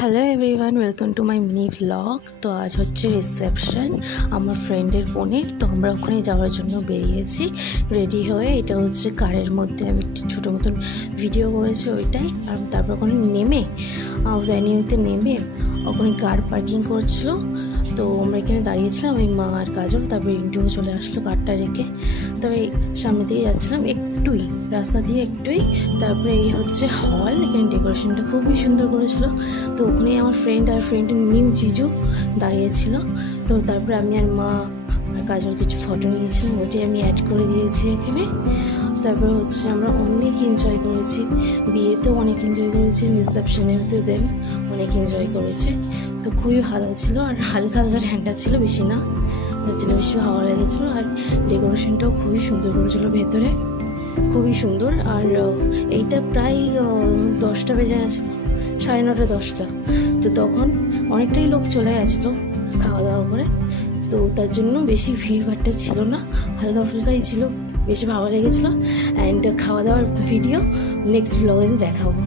Hello everyone, welcome to my mini vlog. তো আজ হচ্ছে রিসেপশন আমার ফ্রেন্ডের বোনের। তো আমরা ওখানে যাওয়ার জন্য বেরিয়েছি রেডি হয়ে। এটা হচ্ছে কারের মধ্যে আমি একটু ছোটো মতন ভিডিও করেছি ওইটাই। আর তারপর ওখানে নেমে ভ্যানিউতে নেমে ওখানে কার পার্কিং করছিল। তো আমরা এখানে দাঁড়িয়েছিলাম, ওই মা আর কাজল। তারপরে ইন্টুও চলে আসলো কারটা রেখে। তবে সামনে দিয়ে যাচ্ছিলাম একটুই, রাস্তা দিয়ে একটুই। তারপরে এই হচ্ছে হল, এখানে ডেকোরেশনটা খুবই সুন্দর করেছিল। তো ওখানেই আমার ফ্রেন্ড আর ফ্রেন্ডের নিউ জিজু দাঁড়িয়েছিল। তো তারপরে আমি আর মা আর কাজল কিছু ফটো নিয়েছিলাম, ওইটাই আমি অ্যাড করে দিয়েছি এখানে। তারপরে হচ্ছে আমরা অনেক এনজয় করেছি, বিয়েতেও অনেক এনজয় করেছি, রিসেপশনেও তো দেন অনেক এনজয় করেছি। তো খুবই ভালো ছিল, আর হালকা হালকা ঠান্ডা ছিল, বেশি না, তার জন্য বেশি ভালো লেগেছিলো। আর ডেকোরেশনটাও খুবই সুন্দর করেছিলো ভেতরে, খুবই সুন্দর। আর এইটা প্রায় 10টা বেজে গেছিলো, 9:30 10টা। তো তখন অনেকটাই লোক চলে গেছিলো খাওয়া দাওয়া করে। তো তার জন্য বেশি ভিড়ভাড়টা ছিল না, হালকা ফুলকাই ছিল, বেশি ভালো লেগেছিলো। অ্যান্ড খাওয়া দাওয়ার ভিডিও নেক্সট ব্লগে দেখাবো।